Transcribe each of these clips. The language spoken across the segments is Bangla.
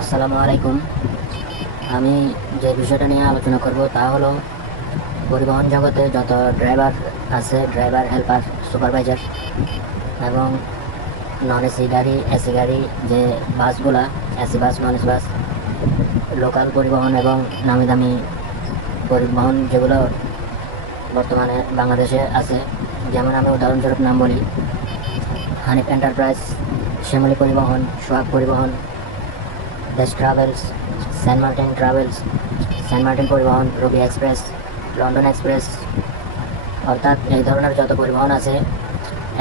আসসালামু আলাইকুম। আমি যে বিষয়টা নিয়ে আলোচনা করব তা হলো পরিবহন জগতে যত ড্রাইভার আছে, ড্রাইভার, হেল্পার, সুপারভাইজার এবং নন এসি গাড়ি, এসি গাড়ি, যে বাসগুলা, AC bus, non AC bus, local পরিবহন এবং নামি দামি পরিবহন যেগুলো বর্তমানে বাংলাদেশে আছে, যেমন আমি উদাহরণস্বরূপ নাম বলি: হানিফ এন্টারপ্রাইজ, শ্যামলী পরিবহন, Sohag Paribahan, Desh travels, Saint Martin travels, Saint Martin Paribahan, Robi express, London express, অর্থাৎ এই ধরনের যত পরিবহন আছে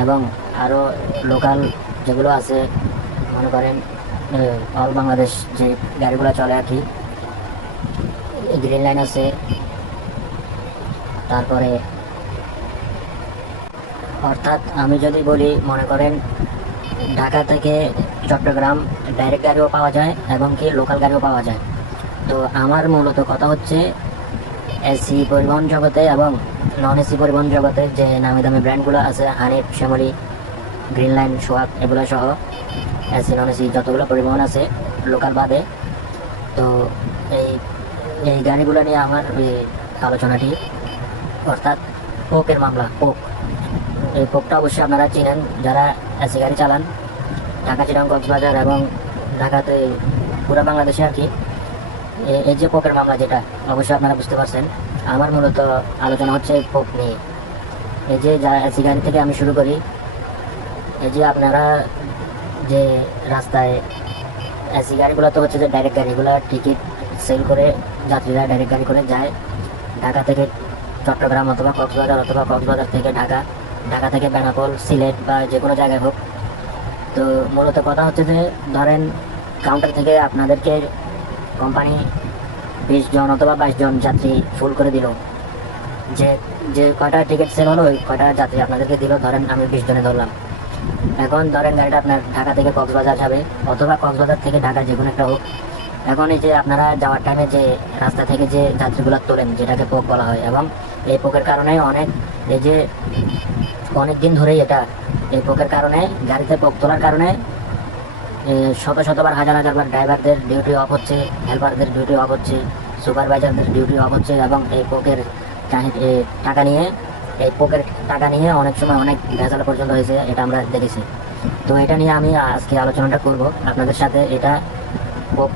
এবং আরও লোকাল যেগুলো আছে, মনে করেন অল বাংলাদেশ যে গাড়িগুলো চলে আর কি, গ্রিন লাইন আছে, তারপরে অর্থাৎ আমি যদি বলি, মনে করেন ঢাকা থেকে চট্টগ্রাম ডাইরেক্ট গাড়িও পাওয়া যায় এবং কি লোকাল গাড়িও পাওয়া যায়। তো আমার মূলত কথা হচ্ছে এসি পরিবহন জগতে এবং নন এসি পরিবহন জগতে যে নামি দামি ব্র্যান্ডগুলো আছে, হানিফ, শ্যামলী, গ্রিন লাইন, সোহাগ, এগুলো সহ এসি নন এসি যতগুলো পরিবহন আছে লোকাল বাদে। তো এই এই গাড়িগুলো নিয়ে আমার এই আলোচনাটি, অর্থাৎ পোকের মামলা, পোক। এই পোকটা অবশ্যই আপনারা চিনেন যারা এসি গাড়ি চালান, ঢাকা, চিটাগং, কক্সবাজার এবং ঢাকাতে পুরো বাংলাদেশে আর কি। এই যে পোকের মামলা, যেটা অবশ্যই আপনারা বুঝতে পারছেন। আমার মূলত আলোচনা হচ্ছে এই পোক নিয়ে। এই যে যা এসি গাড়ি থেকে আমি শুরু করি, এই যে আপনারা যে রাস্তায় এসি গাড়িগুলো তো হচ্ছে যে ডাইরেক্ট গাড়িগুলো টিকিট সেল করে যাত্রীরা ডাইরেক্ট গাড়ি করে যায় ঢাকা থেকে চট্টগ্রাম অথবা কক্সবাজার, অথবা কক্সবাজার থেকে ঢাকা, ঢাকা থেকে বেনাপোল, সিলেট বা যে কোনো জায়গায় হোক। তো মূলত কথা হচ্ছে যে ধরেন কাউন্টার থেকে আপনাদেরকে কোম্পানি 20 জন অথবা 22 জন যাত্রী ফুল করে দিল, যে যে কয়টা টিকিট সেল হলো ওই কয়টা যাত্রী আপনাদেরকে দিল, ধরেন আমি 20 জনে ধরলাম। এখন ধরেন গাড়িটা আপনার ঢাকা থেকে কক্সবাজার যাবে অথবা কক্সবাজার থেকে ঢাকা, যে কোনো একটা হোক। এখন এই যে আপনারা যাওয়ার টাইমে যে রাস্তা থেকে যে যাত্রীগুলো তোলেন, যেটাকে পোক বলা হয়, এবং এই পোকের কারণে এই যে অনেক দিন ধরেই এই পোকের কারণে, গাড়িতে পোক তোলার কারণে শত শতবার, হাজার হাজারবার ড্রাইভারদের ডিউটি অফ হচ্ছে, হেল্পারদের ডিউটি অফ হচ্ছে, সুপারভাইজারদের ডিউটি অফ হচ্ছে, এবং এই পোকের টাকা নিয়ে, এই পোকের টাকা নিয়ে অনেক সময় অনেক ভেজাল পর্যন্ত হয়েছে, এটা আমরা দেখেছি। তো এটা নিয়ে আমি আজকে আলোচনাটা করব আপনাদের সাথে। এটা পোক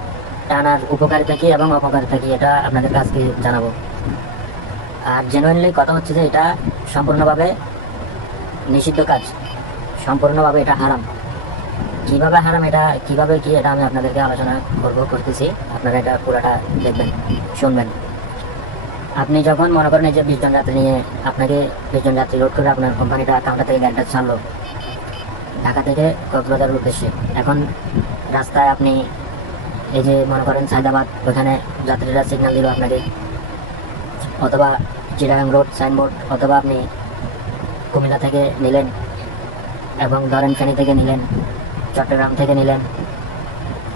টানার উপকারিতা কী এবং অপকারিতা কী, এটা আপনাদের কাছে জানাবো। আর জেনুইনলি কথা হচ্ছে যে এটা সম্পূর্ণভাবে নিষিদ্ধ কাজ, সম্পূর্ণভাবে এটা হারাম। কিভাবে হারাম, এটা কিভাবে কি, এটা আমি আপনাদেরকে আলোচনা করতেছি। আপনারা এটা পুরোটা দেখবেন, শুনবেন। আপনি যখন মনে করেন এই যে 20 জন যাত্রী নিয়ে, আপনাকে 20 জন যাত্রী লোড করে আপনার কোম্পানিটা কাউন্টার থেকে গাড়িটা ছাড়লো ঢাকা থেকে কক্সবাজারের উদ্দেশ্যে। এখন রাস্তায় আপনি এই যে মনে করেন সায়দাবাদ, ওখানে যাত্রীরা সিগন্যাল দিল আপনাকে, অথবা চিটাগাং রোড সাইনবোর্ড, অথবা আপনি কুমিল্লা থেকে নিলেন এবং ধরেন ফেনী থেকে নিলেন, চট্টগ্রাম থেকে নিলেন,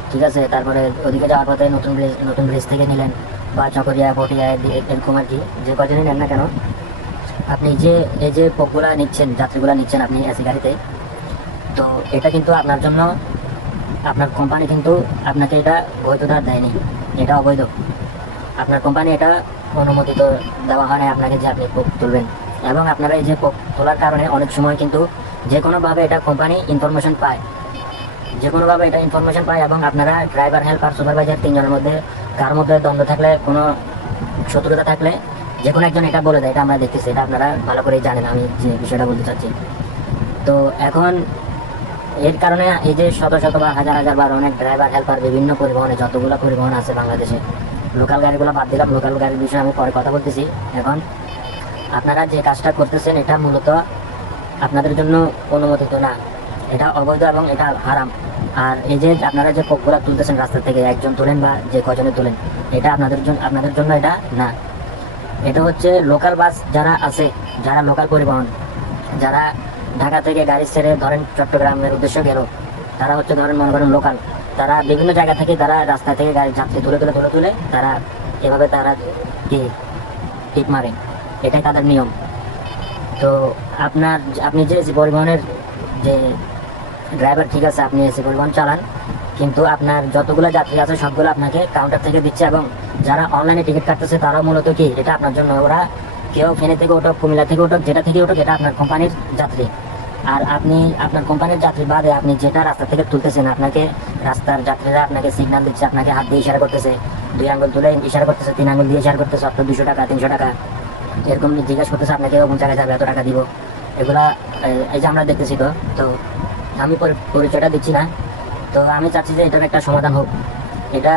ঠিক আছে। তারপরে ওদিকে যাওয়ার পথে নতুন ব্রিজ থেকে নিলেন, বা চকরিয়া, পটিয়া, এরকম আর কি, যে কজনই নেন না কেন, আপনি যে এই যে পোকগুলা নিচ্ছেন, যাত্রীগুলা নিচ্ছেন আপনি এসি গাড়িতে, তো এটা কিন্তু আপনার জন্য, আপনার কোম্পানি কিন্তু আপনাকে এটা বৈধতা দেয়নি, এটা অবৈধ। আপনার কোম্পানি এটা অনুমোদিত দেওয়া হয় না আপনাকে যে আপনি পোক তুলবেন। এবং আপনারা এই যে পোক তোলার কারণে অনেক সময় কিন্তু যে কোনোভাবে এটা কোম্পানি ইনফরমেশন পায়, যে কোনোভাবে এটা ইনফরমেশন পায়, এবং আপনারা ড্রাইভার, হেল্পার, সুপারভাইজার, 3 জনের মধ্যে কার মধ্যে দ্বন্দ্ব থাকলে, কোনো শত্রুতা থাকলে, যে কোনো একজন এটা বলে দেয়। এটা আমরা দেখতেছি, এটা আপনারা ভালো করেই জানেন আমি যে বিষয়টা বলতে চাচ্ছি। তো এখন এর কারণে এই যে শত শত বা হাজার হাজার বার অনেক ড্রাইভার, হেল্পার, বিভিন্ন পরিবহনে, যতগুলো পরিবহন আছে বাংলাদেশে, লোকাল গাড়িগুলো বাদ দিলাম, লোকাল গাড়ির বিষয়ে আমি পরে কথা বলতেছি। এখন আপনারা যে কাজটা করতেছেন এটা মূলত আপনাদের জন্য অনুমোদিত না, এটা অবৈধ এবং এটা হারাম। আর এই যে আপনারা যে পোকগুলা তুলতেছেন রাস্তা থেকে, একজন তোলেন বা যে কজনে তোলেন, এটা আপনাদের জন্য এটা না। এটা হচ্ছে লোকাল বাস যারা আছে, যারা লোকাল পরিবহন, যারা ঢাকা থেকে গাড়ি ছেড়ে ধরেন চট্টগ্রামের উদ্দেশ্যে গেল, তারা হচ্ছে ধরেন মনে করেন লোকাল, তারা বিভিন্ন জায়গা থেকে তারা রাস্তা থেকে গাড়ি যাত্রী তুলে তারা এভাবে তারা কি টিপ মারে, এটাই তাদের নিয়ম। তো আপনি যে পরিবহনের যে ড্রাইভার, ঠিক আছে, আপনি এসি পরিবহন চালান, কিন্তু আপনার যতগুলো যাত্রী আছে সবগুলো আপনাকে কাউন্টার থেকে দিচ্ছে, এবং যারা অনলাইনে টিকিট কাটতেছে তারাও মূলত কি এটা আপনার জন্য, ওরা কেউ ফেনী থেকে উঠুক, কুমিল্লা থেকে উঠুক, যেটা থেকে উঠুক, এটা আপনার কোম্পানির যাত্রী। আর আপনি আপনার কোম্পানির যাত্রী বাদে আপনি যেটা রাস্তা থেকে তুলতেছেন, আপনাকে রাস্তার যাত্রীরা আপনাকে সিগন্যাল দিচ্ছে, আপনাকে হাত দিয়ে ইশারা করতেছে, 2 আঙ্গুল তুলে ইশারা করতেছে, 3 আঙ্গুল দিয়ে ইশারা করতেছে, আপনার 200 টাকা 300 টাকা এরকম জিজ্ঞাসা করতেছে আপনাকে, কোন জায়গায় যাবে, এত টাকা দিব। এগুলা এই যে আমরা দেখতেছি। তো তো আমি পরিচয়টা দিচ্ছি না। তো আমি চাচ্ছি যে এটার একটা সমাধান হোক। এটা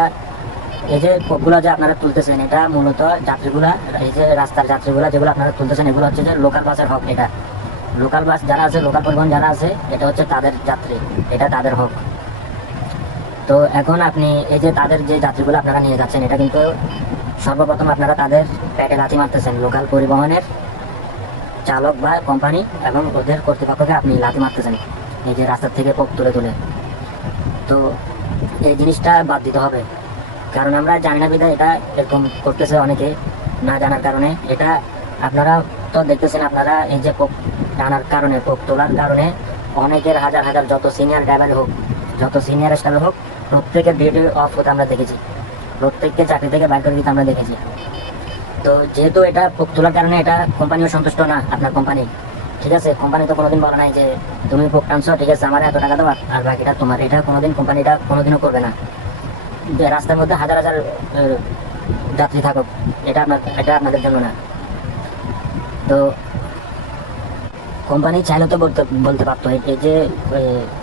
এই যে কোকগুলো যে আপনারা তুলতেছেন, এটা মূলত যাত্রীগুলা, এই যে রাস্তার যাত্রীগুলা যেগুলো আপনারা তুলতেছেন, এগুলো হচ্ছে যে লোকাল বাসের হক। এটা লোকাল বাস যারা আছে, লোকাল পরিবহন যারা আছে, এটা হচ্ছে তাদের যাত্রী, এটা তাদের হক। তো এখন আপনি এই যে তাদের যে যাত্রীগুলো আপনারা নিয়ে যাচ্ছেন, এটা কিন্তু সর্বপ্রথম আপনারা তাদের পেটে লাথি মারতেছেন, লোকাল পরিবহনের চালক বা কোম্পানি এবং ওদের কর্তৃপক্ষকে আপনি লাথি মারতেছেন এই যে রাস্তার থেকে কোক তুলে তুলে। তো এই জিনিসটা বাদ দিতে হবে, কারণ আমরা জানি না বিধায় এটা এরকম করতেছে অনেকে, না জানার কারণে। এটা আপনারা তো দেখতেছেন, আপনারা এই যে কোক টানার কারণে, কোক তোলার কারণে অনেকের হাজার হাজার যত সিনিয়র ড্রাইভার হোক, যত সিনিয়র স্টাফ হোক, প্রত্যেকের ডিউটি অফ হতে আমরা দেখেছি, প্রত্যেককে চাকরি থেকে বাইর করে দিতে আমরা দেখেছি। তো যেহেতু এটা কোক তোলার কারণে এটা কোম্পানিও সন্তুষ্ট না, আপনার কোম্পানি, ঠিক আছে, কোম্পানি তো কোনোদিন বলে নাই যে তুমি কোক টানছো, ঠিক আছে, আমার এত টাকা দাও আর বাকিটা তোমার। এটা কোনোদিন কোম্পানি এটা কোনোদিনও করবে না। যে রাস্তার মধ্যে হাজার হাজার যাত্রী থাকুক, এটা আপনাদের জন্য না। তো কোম্পানি চাইলে তো বলতে পারতো এই যে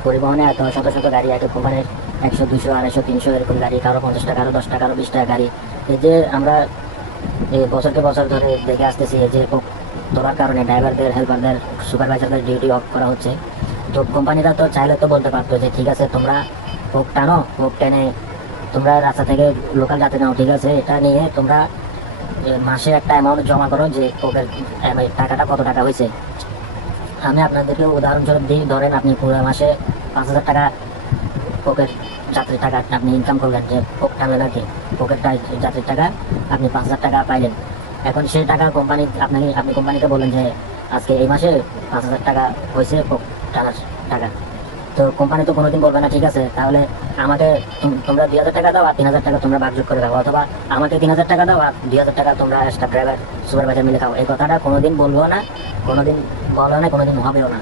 পরিবহনে এত শত শত গাড়ি, একটা কোম্পানির 100 200 250 300 এরকম গাড়ি, কারো 50 টাকা, কারো 10 টাকা, কারো 20 টাকা গাড়ি। এই যে আমরা বছরকে বছর ধরে দেখে আসতেছি, এই যে তোলার কারণে ড্রাইভারদের, হেল্পারদের, সুপারভাইজারদের ডিউটি অফ করা হচ্ছে। তো কোম্পানিরা তো চাইলে তো বলতে পারতো যে ঠিক আছে, তোমরা কোক টানো, কোক টেনে তোমরা রাস্তা থেকে লোকাল যাত্রী নাও, ঠিক আছে, এটা নিয়ে তোমরা মাসে একটা অ্যামাউন্ট জমা করো যে কোকের টাকাটা কত টাকা হয়েছে। আমি আপনাদেরকে উদাহরণস্বরূপ দিই, ধরেন আপনি পুরো মাসে 5,000 টাকা কোকের যাত্রীর টাকা আপনি ইনকাম করলেন, যে কোক টানলেন আর কি, কোকের যাত্রীর টাকা আপনি 5,000 টাকা পাইলেন। এখন সেই টাকা আপনি কোম্পানিকে বললেন যে আজকে এই মাসে 5,000 টাকা হয়েছে কোক টানার টাকা। তো কোম্পানি তো কোনোদিন বলবে না ঠিক আছে তাহলে আমাকে তোমরা 2,000 টাকা দাও আর 3,000 টাকা তোমরা ভাগযোগ করে দাও, অথবা আমাকে 3,000 টাকা দাও আর 2,000 টাকা তোমরা স্টাফ ড্রাইভার সুপারভাইজার মিলে খাও। এই কথাটা কোনোদিন বলবো না, কোনোদিন বলো না, কোনোদিন হবেও না।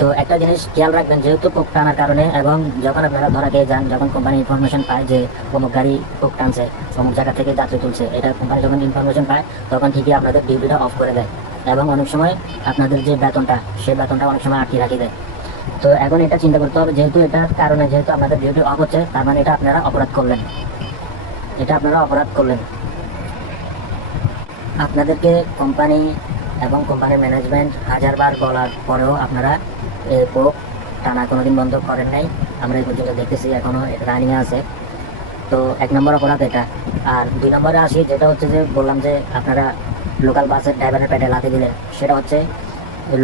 তো একটা জিনিস খেয়াল রাখবেন, যেহেতু কোক টানার কারণে, এবং যখন আপনারা ধরা খেয়ে যান, যখন কোম্পানি ইনফরমেশন পায় যে অমুক গাড়ি কোক টানছে, অমুক জায়গা থেকে যাত্রী তুলছে, এটা কোম্পানি যখন ইনফরমেশন পায় তখন ঠিকই আপনাদের ডিউটিটা অফ করে দেয়, এবং অনেক সময় আপনাদের যে বেতনটা, সেই বেতনটা অনেক সময় আটকে রাখি দেয়। তো এখন এটা চিন্তা করতে হবে, যেহেতু এটার কারণে যেহেতু আপনাদের ডিউটি অফ হচ্ছে, তার মানে এটা আপনারা অপরাধ করলেন, এটা আপনারা অপরাধ করলেন। আপনাদেরকে কোম্পানি এবং কোম্পানির ম্যানেজমেন্ট হাজারবার বলার পরেও আপনারা কোক টানা কোনোদিন বন্ধ করেন নাই, আমরা এই পর্যন্ত দেখতেছি, এখনো রানিংয়ে আছে। তো 1 নম্বর অপরাধ এটা। আর 2 নম্বরে আসি, যেটা হচ্ছে যে বললাম যে আপনারা লোকাল বাসের ড্রাইভারের পেটে লাথি দিলেন, সেটা হচ্ছে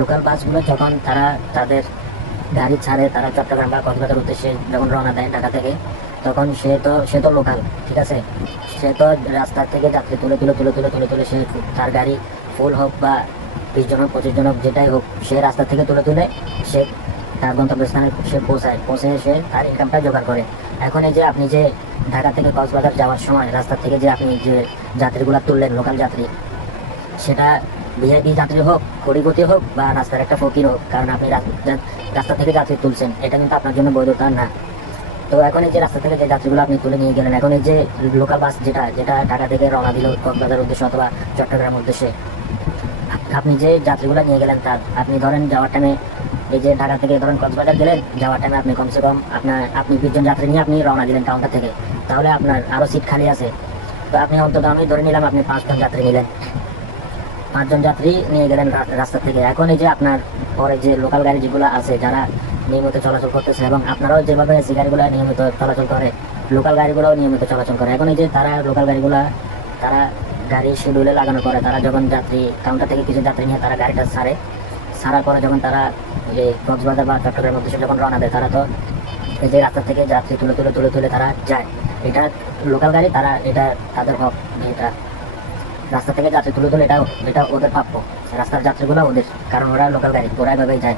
লোকাল বাসগুলো যখন তারা তাদের গাড়ি ছাড়ে, তারা চট্টগ্রাম বা কক্সবাজার উদ্দেশ্যে যখন রওনা দেয় ঢাকা থেকে, তখন সে তো লোকাল, ঠিক আছে, সে তো রাস্তা থেকে যাত্রী তুলে তুলে তুলে তুলে তুলে তুলে সে তার গাড়ি ফুল হোক বা 20 জন হোক 25 জন হোক যেটাই হোক, সে রাস্তা থেকে তুলে তুলে সে তার গন্তব্যস্থানে সে পৌঁছে সে তার ইনকামটা জোগাড় করে। এখন এই যে আপনি যে ঢাকা থেকে কক্সবাজার যাওয়ার সময় রাস্তা থেকে যে আপনি যে যাত্রীগুলো তুললেন, লোকাল যাত্রী, সেটা ভিআইপি যাত্রী হোক, কোটিপতি হোক বা রাস্তার একটা ফকির হোক, কারণ আপনি রাস্তা থেকে যাত্রী তুলছেন, এটা কিন্তু আপনার জন্য বৈধতা না। তো এখন এই যে রাস্তা থেকে যে যাত্রীগুলো আপনি তুলে নিয়ে গেলেন, এখন এই যে লোকাল বাস যেটা ঢাকা থেকে রওনা দিল কক্সবাজার উদ্দেশ্যে অথবা চট্টগ্রাম উদ্দেশ্যে, আপনি যে যাত্রীগুলো নিয়ে গেলেন, তার আপনি ধরেন যাওয়ার টাইমে, এই যে ঢাকা থেকে ধরেন কক্সবাজার গেলেন, যাওয়ার টাইমে আপনি কমসে কম আপনি 20 জন যাত্রী নিয়ে আপনি রওনা দিলেন কাউন্টার থেকে, তাহলে আপনার আরও সিট খালি আছে। তো আপনি অন্তত আমি ধরে নিলাম আপনি 5 জন যাত্রী নিলেন, 5 জন যাত্রী নিয়ে গেলেন রাস্তা থেকে। এখন এই যে আপনার পরে যে লোকাল গাড়ি যেগুলো আছে যারা নিয়মিত চলাচল করতেছে, এবং আপনারাও যেভাবে এসি গাড়িগুলো নিয়মিত চলাচল করে, লোকাল গাড়িগুলোও নিয়মিত চলাচল করে। এখন এই যে তারা লোকাল গাড়িগুলা তারা গাড়ি শিডিউলে লাগানো করে, তারা যখন যাত্রী কাউন্টার থেকে কিছু যাত্রী নিয়ে তারা গাড়িটা ছাড়ার পরে যখন তারা এই কক্সবাজার বা চট্টগ্রামের উদ্দেশ্যে যখন রওনা দেয়, তারা তো এই যে রাস্তা থেকে যাত্রী তুলে তুলে তুলে তুলে তারা যায়, এটা লোকাল গাড়ি, তারা এটা তাদের হক, এটা রাস্তা থেকে যাত্রী তুলে তুলে এটা ওদের প্রাপ্য, রাস্তার যাত্রীগুলো ওদের, কারণ ওরা লোকাল গাড়ি, ওরা এভাবেই যায়।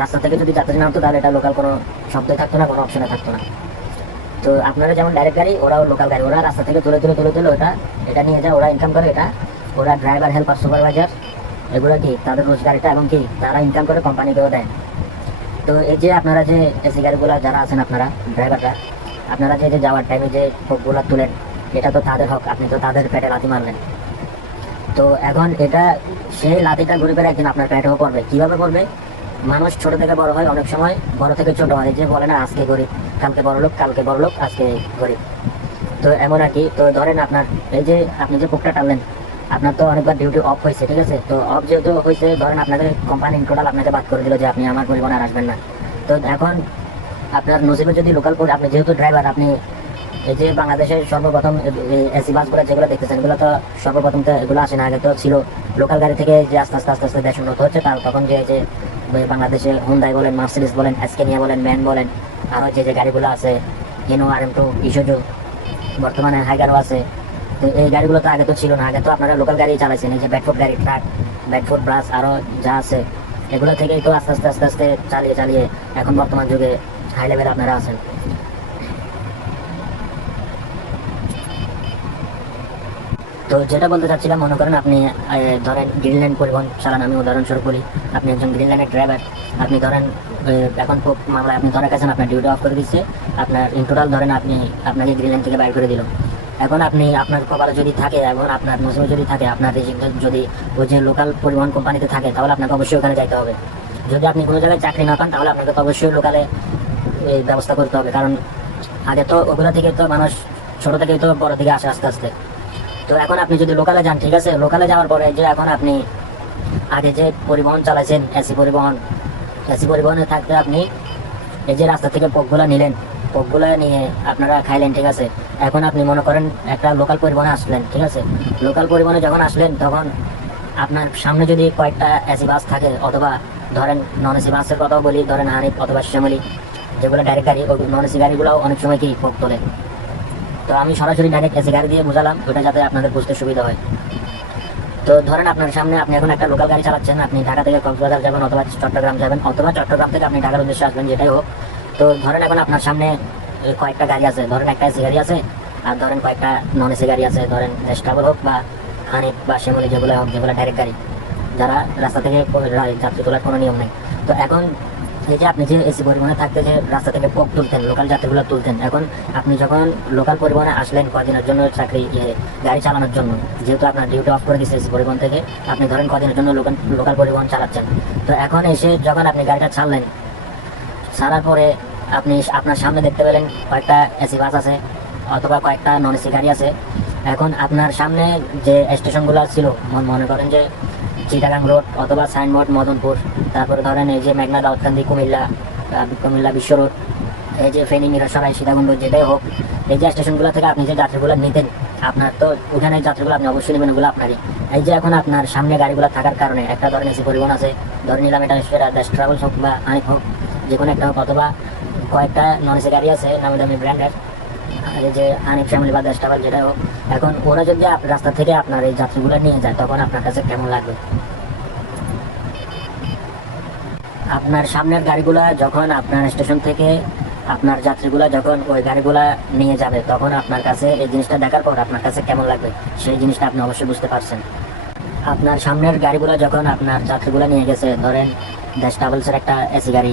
রাস্তা থেকে যদি যাত্রী নামতো তাহলে এটা লোকাল কোনো শব্দই থাকতো না, কোনো অপশনে থাকতো না। তো আপনারা যেমন ডাইরেক্ট গাড়ি, ওরাও লোকাল গাড়ি, ওরা রাস্তা থেকে তুলে ওটা এটা নিয়ে যায়, ওরা ইনকাম করে, এটা ওরা ড্রাইভার, হেল্পার, সুপারভাইজার এগুলো কি তাদের রোজগার এটা, এবং কি তারা ইনকাম করে কোম্পানিকেও দেয়। তো এই যে আপনারা যে এসি গাড়িগুলো যারা আছেন আপনারা ড্রাইভাররা, আপনারা যে যাওয়ার টাইমে যে কোকগুলো তুলেন, এটা তো তাদের হক, আপনি তো তাদের পেটে লাথি মারলেন। তো এখন এটা সেই লাথিটা ঘুরে ফিরে একদিন আপনার পেটেও পড়বে। কিভাবে পড়বে? মানুষ ছোট থেকে বড় হয়, অনেক সময় বড় থেকে ছোট হয়, যে বলে না আজকে গরিব কালকে বড় লোক, কালকে বড় লোক আজকে গরিব। তো এমন আর কি। তো ধরেন আপনার এই যে আপনি যে কোকটা টানলেন, আপনার তো অনেকবার ডিউটি অফ হয়েছে, ঠিক আছে? তো অফ যেহেতু হয়েছে, ধরেন আপনাকে কোম্পানি টোটাল আপনাকে বাদ করে দিল যে আপনি আমার পরিবহনে আর আসবেন না। তো এখন আপনার নসিবে যদি লোকাল, আপনি যেহেতু ড্রাইভার, আপনি এই যে বাংলাদেশের সর্বপ্রথম এসি বাসগুলো যেগুলো দেখতেছেন, এগুলো তো সর্বপ্রথম তো এগুলো আসে না, আগে তো ছিল লোকাল গাড়ি থেকে যে আস্তে আস্তে আস্তে আস্তে দেশ উন্নত হচ্ছে। তার তখন যে বাংলাদেশে হুন্ডাই বলেন, মার্সিডিজ বলেন, স্কেনিয়া বলেন, ম্যান বলেন, আরও যে গাড়িগুলো আছে, ইনো, RM2, ইসুজু, বর্তমানে হাইগারও আছে। তো এই গাড়িগুলো তো আগে তো ছিল না, আগে তো আপনারা লোকাল গাড়ি চালাইছেন, এই যে ব্যাকফুট গাড়ি, ট্রাক, ব্যাকফুট, বাস, আরও যা আছে এগুলো থেকেই তো আস্তে আস্তে আস্তে আস্তে চালিয়ে এখন বর্তমান যুগে হাই লেভেলে আপনারা আছেন। তো যেটা বলতে চাচ্ছিলাম, মনে করেন আপনি ধরেন গ্রিনল্যান্ড পরিবহন চালান, আমি উদাহরণস্বরূপ বলি, আপনি একজন গ্রিনল্যান্ডের ড্রাইভার, আপনি ধরেন এখন মামলায় আপনি ধরে গেছেন, আপনার ডিউটি অফ করে দিচ্ছে, আপনার ইন টোটাল ধরেন আপনাকে গ্রিনল্যান্ড থেকে বাইর করে দিল। এখন আপনি আপনার কপালে যদি থাকে এবং আপনার নসিবে যদি থাকে, আপনার রেজিস্টার যদি ওই যে লোকাল পরিবহন কোম্পানিতে থাকে, তাহলে আপনাকে অবশ্যই ওখানে যাইতে হবে। যদি আপনি কোনো জায়গায় চাকরি না পান, তাহলে আপনাকে তো অবশ্যই লোকালে ব্যবস্থা করতে হবে, কারণ আগে তো ওগুলো থেকে তো মানুষ ছোট থেকেই তো বড় দিকে আসে আস্তে আস্তে। তো এখন আপনি যদি লোকালে যান, ঠিক আছে, লোকালে যাওয়ার পরে যে এখন আপনি আগে যে পরিবহন চালাইছেন, এসি পরিবহনে থাকতে আপনি এই যে রাস্তা থেকে পোকগুলো নিলেন, পোকগুলো নিয়ে আপনারা খাইলেন, ঠিক আছে। এখন আপনি মনে করেন একটা লোকাল পরিবহনে আসলেন, ঠিক আছে, লোকাল পরিবহনে যখন আসলেন, তখন আপনার সামনে যদি কয়েকটা এসি বাস থাকে, অথবা ধরেন নন এসি বাসের কথাও বলি, ধরেন হানিফ অথবা শ্যামলী, যেগুলো ডাইরেক্ট গাড়ি, ওই নন এসি গাড়িগুলোও অনেক সময় কি পোক তোলে। তো আমি সরাসরি ডাইরেক্ট এসি গাড়ি দিয়ে বোঝালাম, ওটা যাতে আপনাদের বুঝতে সুবিধা হয়। তো ধরেন আপনার সামনে আপনি এখন একটা লোকাল গাড়ি চালাচ্ছেন, আপনি ঢাকা থেকে কক্সবাজার যাবেন, অথবা চট্টগ্রাম যাবেন, অথবা চট্টগ্রাম থেকে আপনি ঢাকার উদ্দেশ্যে আসবেন, যেটাই হোক। তো ধরেন এখন আপনার সামনে কয়েকটা গাড়ি আছে, ধরেন একটা এসি গাড়ি আছে, আর ধরেন কয়েকটা নন এসি গাড়ি আছে, ধরেন দেশ ট্রাভেল হোক বা হানিফ বা শ্যামলী, যেগুলো হোক, যেগুলো ডাইরেক্ট গাড়ি, যারা রাস্তা থেকে যাত্রী তোলার কোনো নিয়ম নেই। তো এখন এই যে আপনি যে এসি পরিবহনে থাকতে যে রাস্তা থেকে পোক তুলতেন, লোকাল যাত্রীগুলো তুলতেন, এখন আপনি যখন লোকাল পরিবহনে আসলেন কদিনের জন্য চাকরি গাড়ি চালানোর জন্য, যেহেতু আপনার ডিউটি অফ করে দিচ্ছে এসি পরিবহন থেকে, আপনি ধরেন কদিনের জন্য লোকাল পরিবহন চালাচ্ছেন। তো এখন এসে যখন আপনি গাড়িটা ছাড়ার পরে আপনি আপনার সামনে দেখতে পেলেন কয়েকটা এসি বাস আছে, অথবা কয়েকটা নন এসি গাড়ি আছে। এখন আপনার সামনে যে স্টেশনগুলো ছিল, মনে করেন যে চিটাগাং রোড, অথবা সাইনবোর্ড মদনপুর, তারপরে ধরেন এই যে মেঘনা, দাউদকান্দি, কুমিল্লা বিশ্ব রোড, এই যে ফেনী, মিরসরাই, সীতাকুণ্ড, যেটাই হোক, এই যে স্টেশনগুলো থেকে আপনি যে যাত্রীগুলো নিতেন, আপনার তো ওখানে যাত্রীগুলো আপনি অবশ্যই নেবেন, ওগুলো আপনারই। এই যে এখন আপনার সামনে গাড়িগুলো থাকার কারণে একটা ধরেন এসি পরিবহন আছে, ধরে নিলাম এটা দেশ ট্রাভেলস হোক বা হানিফ হোক, যে কোনো একটা হোক, অথবা কয়েকটা নন এসি গাড়ি আছে নামি দামি ব্র্যান্ডের, এই যে হানিফ, শ্যামলী বা দেশ ট্রাভেল, যেটাই হোক। এখন ওরা যদি রাস্তা থেকে আপনার এই যাত্রীগুলো নিয়ে যায়, তখন আপনার কাছে কেমন লাগবে? আপনার সামনের গাড়িগুলা যখন আপনার স্টেশন থেকে আপনার যাত্রীগুলা যখন ওই গাড়িগুলা নিয়ে যাবে, তখন আপনার কাছে এই জিনিসটা দেখার পর আপনার কাছে কেমন লাগবে, সেই জিনিসটা আপনি অবশ্যই বুঝতে পারছেন। আপনার সামনের গাড়িগুলো যখন আপনার যাত্রীগুলা নিয়ে গেছে, ধরেন দেশ ট্রাভেলসের একটা এসি গাড়ি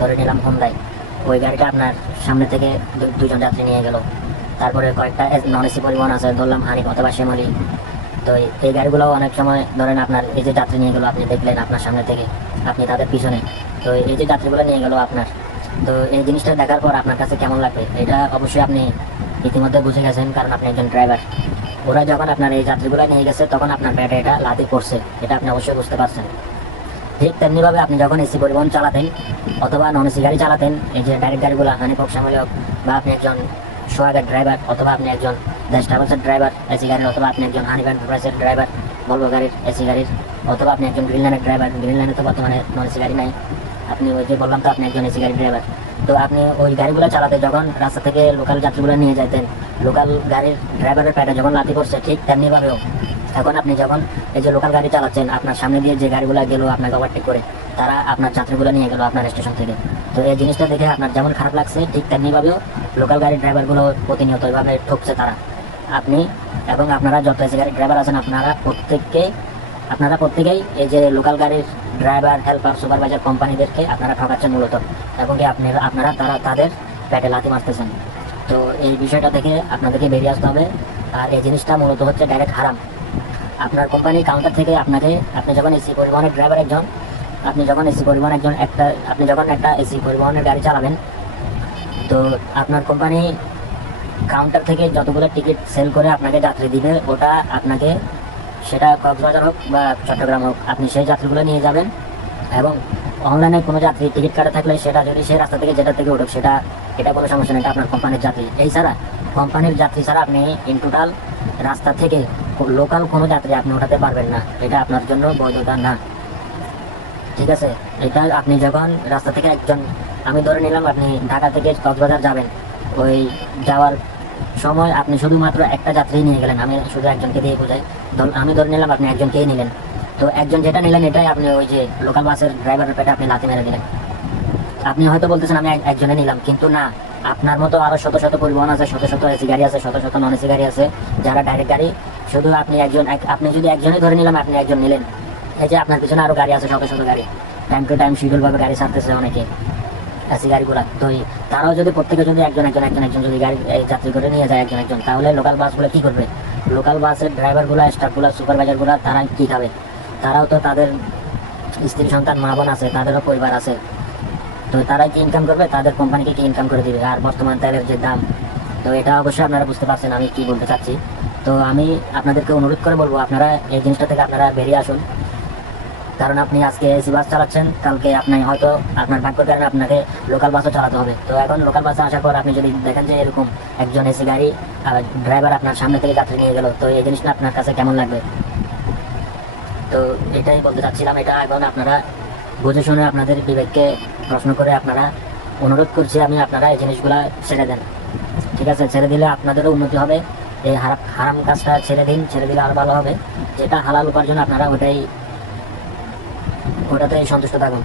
ধরে নিলাম হোন্ডাই, ওই গাড়িটা আপনার সামনে থেকে দুজন যাত্রী নিয়ে গেল। তারপরে কয়েকটা নন এসি পরিবহন আছে, ধরলাম হানিফ অথবা শ্যামলী। তো এই গাড়িগুলোও অনেক সময় ধরেন আপনার এই যে যাত্রী নিয়ে গেলো, আপনি দেখলেন আপনার সামনে থেকে, আপনি তাদের পিছনে, তো এই যে যাত্রীগুলো নিয়ে গেলো আপনার, তো এই জিনিসটা দেখার পর আপনার কাছে কেমন লাগবে, এটা অবশ্যই আপনি ইতিমধ্যে বুঝে গেছেন, কারণ আপনি একজন ড্রাইভার। ওরা যখন আপনার এই যাত্রীগুলো নিয়ে গেছে, তখন আপনার পেটে এটা লাথি পড়ছে, এটা আপনি অবশ্যই বুঝতে পারছেন। ঠিক তেমনিভাবে আপনি যখন এসি পরিবহন চালাতেন অথবা নন এসি গাড়ি চালাতেন, এই যে ডাইরেক্ট গাড়িগুলো হানিফ হোক, শ্যামলী হোক, বা আপনি একজন সোহাগের ড্রাইভার, অথবা আপনি একজন দেশ ট্রাভেলসের ড্রাইভার এসি গাড়ির, অথবা আপনি একজন হানিফ এন্টারপ্রাইজের ড্রাইভার ভলভো গাড়ির এসি গাড়ির, অথবা আপনি একজন গ্রিনল্যান্ডের ড্রাইভার, গ্রিনল্যান্ডে তো বর্তমানে নন এসি গাড়ি নাই, আপনি ওই যে বললাম তো আপনি একজন এসি গাড়ির ড্রাইভার। তো আপনি ওই গাড়িগুলো চালাতে যখন রাস্তা থেকে লোকাল যাত্রীগুলো নিয়ে যেতেন, লোকাল গাড়ির ড্রাইভারের পেটে যখন লাথি পড়ছে, ঠিক তেমনিভাবেও এখন আপনি যখন এই যে লোকাল গাড়ি চালাচ্ছেন, আপনার সামনে দিয়ে যে গাড়িগুলো গেলো আপনাকে ওভারটেক করে, তারা আপনার যাত্রীগুলো নিয়ে গেল আপনার স্টেশন থেকে। তো এই জিনিসটা দেখে আপনার যেমন খারাপ লাগছে, ঠিক তেমনিভাবেও লোকাল গাড়ির ড্রাইভারগুলো প্রতিনিয়ত এভাবে ঠকছে তারা। আপনি এবং আপনারা যত এসি গাড়ির ড্রাইভার আছেন, আপনারা প্রত্যেকেই এই যে লোকাল গাড়ির ড্রাইভার, হেল্পার, সুপারভাইজার কোম্পানিদেরকে আপনারা ঠকাচ্ছেন মূলত, এবং কি আপনারা তাদের পেটে লাথি মারতেছেন। তো এই বিষয়টা থেকে আপনাদেরকে বেরিয়ে আসতে হবে। আর এই জিনিসটা মূলত হচ্ছে ডাইরেক্ট হারাম। আপনার কোম্পানি কাউন্টার থেকে আপনি যখন এসি পরিবহনের ড্রাইভার একজন, আপনি যখন একটা এসি পরিবহনের গাড়ি চালাবেন, তো আপনার কোম্পানি কাউন্টার থেকে যতগুলো টিকিট সেল করে আপনাকে যাত্রী দিবে, ওটা আপনাকে, সেটা কক্সবাজার হোক বা চট্টগ্রাম হোক, আপনি সেই যাত্রীগুলো নিয়ে যাবেন। এবং অনলাইনে কোনো যাত্রী টিকিট কাটা থাকলে সেটা যদি সেই রাস্তা থেকে যেটা থেকে উঠুক, এটা কোনো সমস্যা নেই, এটা আপনার কোম্পানির যাত্রী। এই ছাড়া কোম্পানির যাত্রী ছাড়া আপনি ইন টোটাল রাস্তা থেকে লোকাল কোনো যাত্রী আপনি ওঠাতে পারবেন না। এটা আপনার জন্য বৈধতা না, ঠিক আছে? এটা আপনি যখন রাস্তা থেকে আমি ধরে নিলাম আপনি ঢাকা থেকে কক্সবাজার যাবেন, ওই যাওয়ার সময় আপনি শুধুমাত্র একটা যাত্রী নিয়ে গেলেন, আমি শুধু একজনকে দিয়ে বোঝাই, আমি ধরে নিলাম আপনি একজনকেই নিলেন। তো একজন যেটা নিলেন, এটাই আপনি ওই যে লোকাল বাসের ড্রাইভারের পেটে আপনি লাথি মেরে দিলেন। আপনি হয়তো বলতেছেন আমি একজনে নিলাম, কিন্তু না, আপনার মতো আরো শত শত পরিবহন আছে, শত শত এসি গাড়ি আছে, শত শত নন এসি গাড়ি আছে, যারা ডাইরেক্ট গাড়ি। শুধু আপনি যদি একজনই ধরে নিলাম, আপনি একজন নিলেন, এই যে আপনার পিছনে আরো গাড়ি আছে, শত শত গাড়ি, টাইম টু টাইম শিডিউল ভাবে গাড়ি ছাড়তেছে অনেকে এসি গাড়িগুলা। তো তারাও যদি প্রত্যেকে যদি একজন যদি গাড়ি যাত্রী করে নিয়ে যায় একজন, তাহলে লোকাল বাসগুলো কি করবে? লোকাল বাসের ড্রাইভারগুলা, স্টাফগুলা, সুপারভাইজারগুলা, তারা কি খাবে? তারাও তো তাদের স্ত্রী সন্তান, মা বোন আছে, তাদেরও পরিবার আছে। তো তারা কি ইনকাম করবে? তাদের কোম্পানিকে কি ইনকাম করে দিবে? আর বর্তমান তেলের যে দাম, তো এটা অবশ্যই আপনারা বুঝতে পারছেন আমি কি বলতে চাচ্ছি। তো আমি আপনাদেরকে অনুরোধ করে বলবো, আপনারা এই জিনিসটা থেকে আপনারা বেরিয়ে আসুন। কারণ আপনি আজকে এসি বাস চালাচ্ছেন, কালকে আপনি হয়তো আপনার ভাগ্যের কারণে আপনাকে লোকাল বাসও চালাতে হবে। তো এখন লোকাল বাসে আসার পর আপনি যদি দেখেন যে এরকম একজন এসি গাড়ি ড্রাইভার আপনার সামনে থেকে যাত্রী নিয়ে গেল, তো এই জিনিসটা আপনার কাছে কেমন লাগবে? তো এটাই বলতে চাচ্ছিলাম। এটা এখন আপনারা বুঝে শুনে আপনাদের বিবেককে প্রশ্ন করে আপনারা, অনুরোধ করছি আমি, আপনারা এই জিনিসগুলা ছেড়ে দেন, ঠিক আছে? ছেড়ে দিলে আপনাদেরও উন্নতি হবে। এই হারাম কাজটা ছেড়ে দিলে আরো ভালো হবে। যেটা হালাল উপার্জন, আপনারা ওটাতেই সন্তুষ্ট থাকুন।